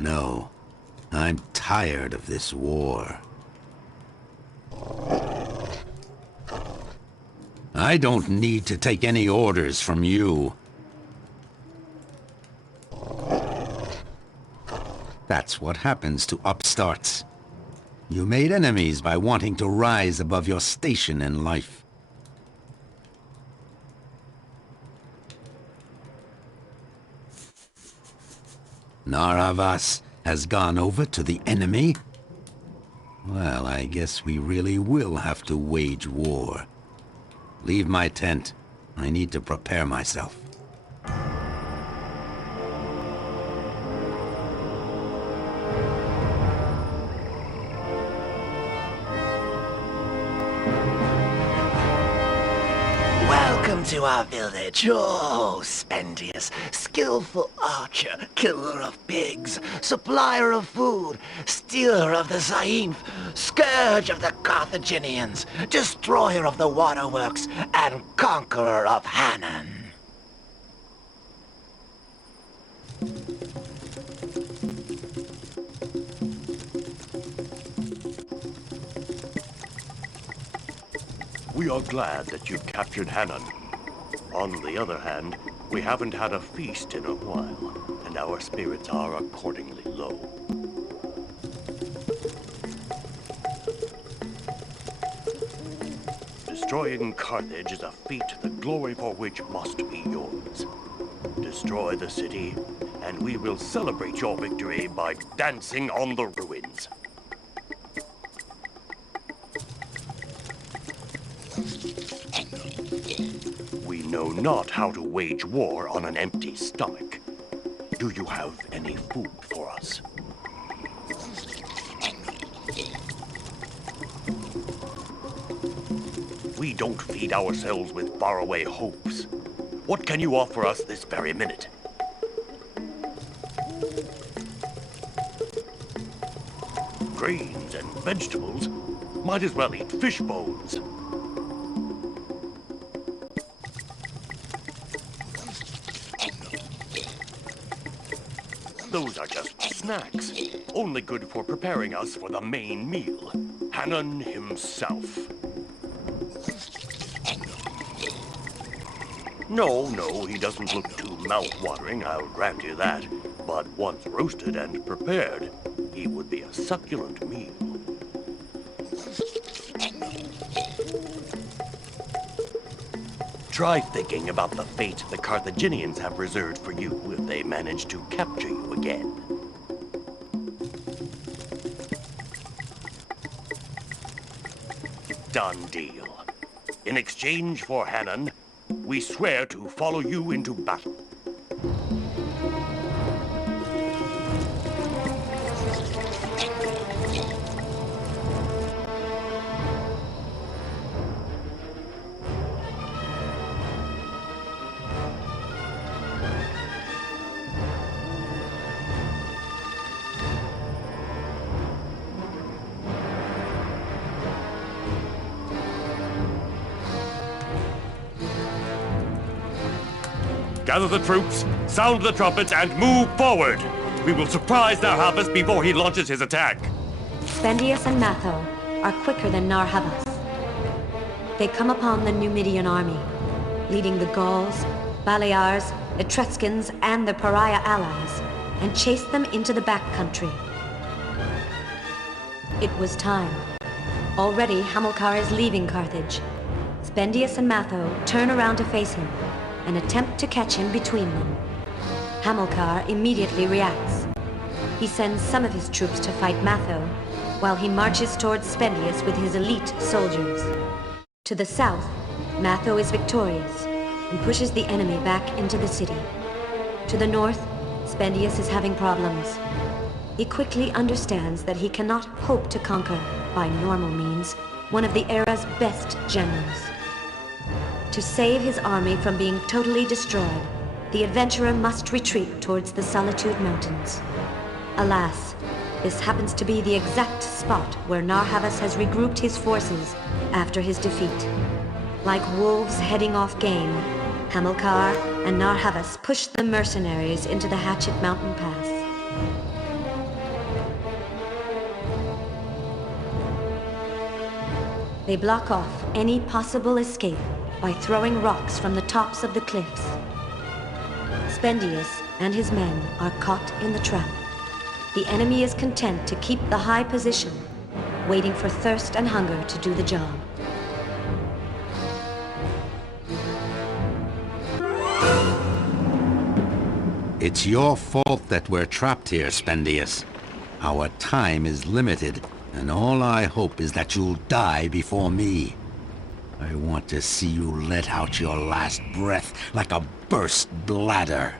No. I'm tired of this war. I don't need to take any orders from you. That's what happens to upstarts. You made enemies by wanting to rise above your station in life. Nar Havas has gone over to the enemy? Well, I guess we really will have to wage war. Leave my tent. I need to prepare myself. Welcome to our village. Oh, Spendius, skillful archer, killer of pigs, supplier of food, stealer of the Zainth, scourge of the Carthaginians, destroyer of the waterworks, and conqueror of Hannan. We are glad that you've captured Hannan. On the other hand, we haven't had a feast in a while, and our spirits are accordingly low. Destroying Carthage is a feat the glory for which must be yours. Destroy the city, and we will celebrate your victory by dancing on the ruins. We know not how to wage war on an empty stomach. Do you have any food for us? We don't feed ourselves with faraway hopes. What can you offer us this very minute? Grains and vegetables? Might as well eat fish bones. Those are just snacks, only good for preparing us for the main meal. Hannan himself. No, he doesn't look too mouth-watering, I'll grant you that. But once roasted and prepared, he would be a succulent meal. Try thinking about the fate the Carthaginians have reserved for you if they manage to capture you again. Done deal. In exchange for Hannan, we swear to follow you into battle. Gather the troops, sound the trumpets, and move forward! We will surprise Nar Havas before he launches his attack! Spendius and Matho are quicker than Nar Havas. They come upon the Numidian army, leading the Gauls, Balears, Etruscans, and their pariah allies, and chase them into the backcountry. It was time. Already, Hamilcar is leaving Carthage. Spendius and Matho turn around to face him, and attempt to catch him between them. Hamilcar immediately reacts. He sends some of his troops to fight Matho, while he marches towards Spendius with his elite soldiers. To the south, Matho is victorious and pushes the enemy back into the city. To the north, Spendius is having problems. He quickly understands that he cannot hope to conquer, by normal means, one of the era's best generals. To save his army from being totally destroyed, the adventurer must retreat towards the Solitude Mountains. Alas, this happens to be the exact spot where Nar Havas has regrouped his forces after his defeat. Like wolves heading off game, Hamilcar and Nar Havas push the mercenaries into the Hatchet Mountain Pass. They block off any possible escape by throwing rocks from the tops of the cliffs. Spendius and his men are caught in the trap. The enemy is content to keep the high position, waiting for thirst and hunger to do the job. It's your fault that we're trapped here, Spendius. Our time is limited, and all I hope is that you'll die before me. I want to see you let out your last breath like a burst bladder.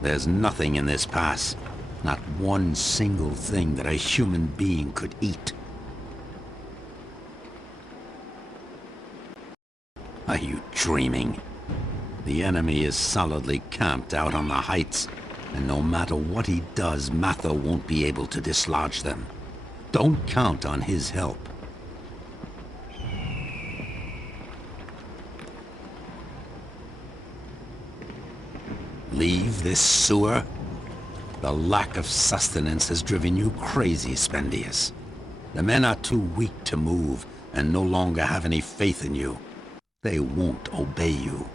There's nothing in this pass. Not one single thing that a human being could eat. Are you dreaming? The enemy is solidly camped out on the heights, and no matter what he does, Matho won't be able to dislodge them. Don't count on his help. Leave this sewer? The lack of sustenance has driven you crazy, Spendius. The men are too weak to move, and no longer have any faith in you. They won't obey you.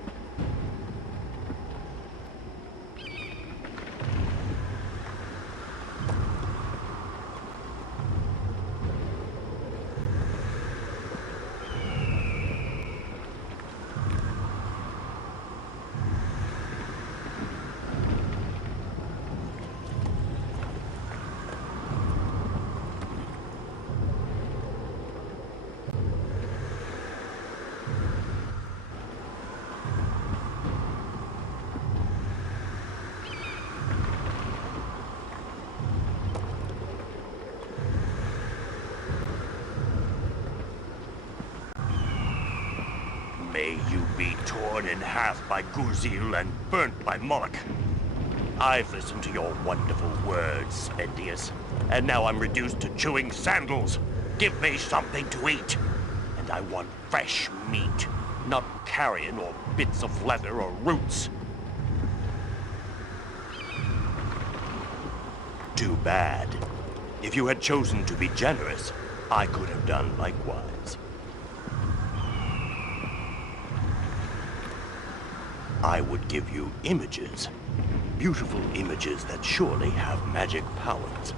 May you be torn in half by Guzil and burnt by Moloch. I've listened to your wonderful words, Spendius, and now I'm reduced to chewing sandals. Give me something to eat, and I want fresh meat, not carrion or bits of leather or roots. Too bad. If you had chosen to be generous, I could have done likewise. I would give you images. Beautiful images that surely have magic powers.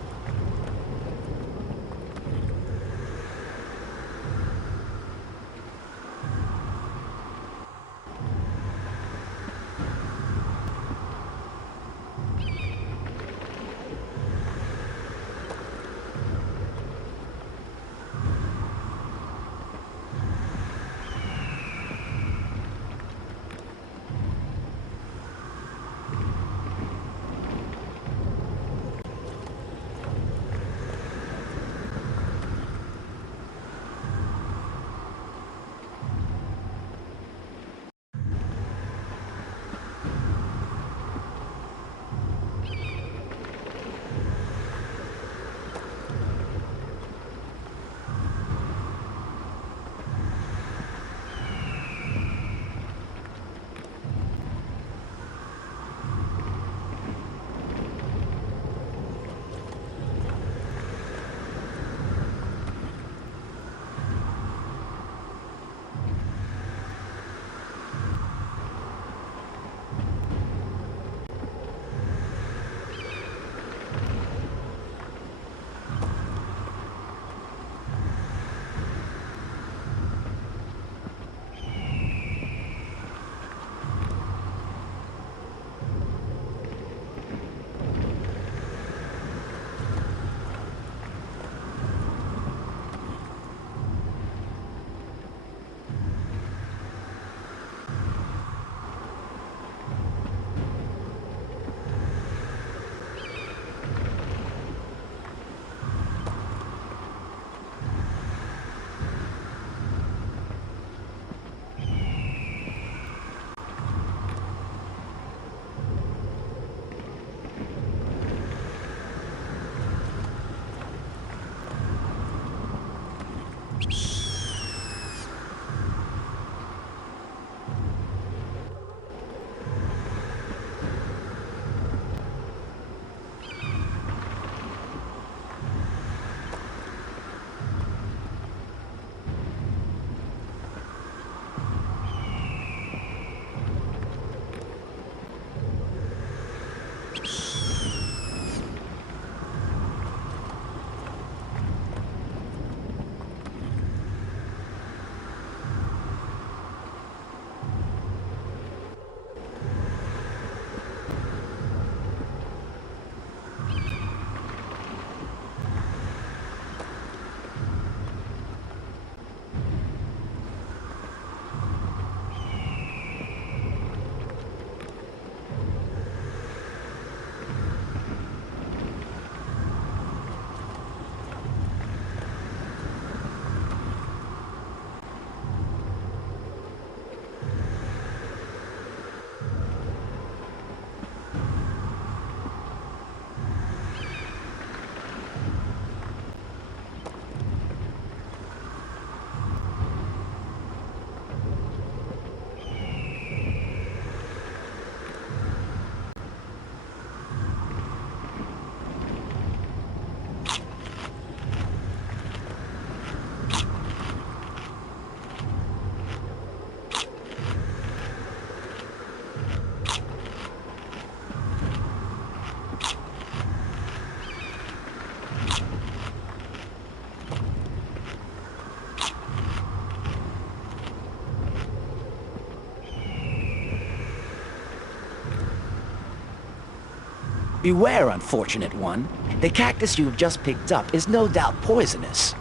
Beware, unfortunate one. The cactus you've just picked up is no doubt poisonous.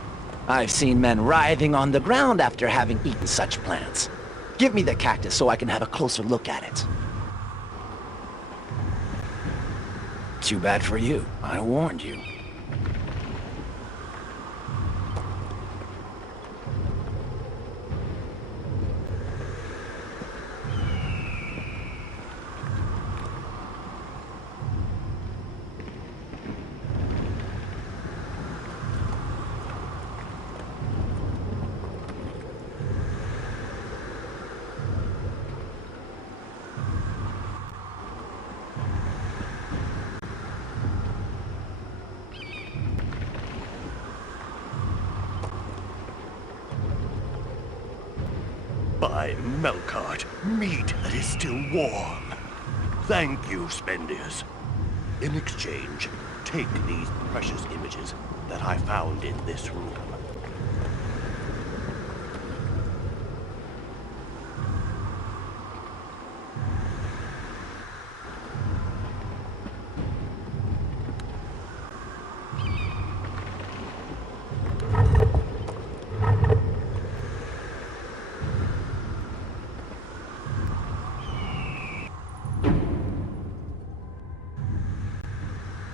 I've seen men writhing on the ground after having eaten such plants. Give me the cactus so I can have a closer look at it. Too bad for you. I warned you. By Melkart, meat that is still warm. Thank you, Spendius. In exchange, take these precious images that I found in this room.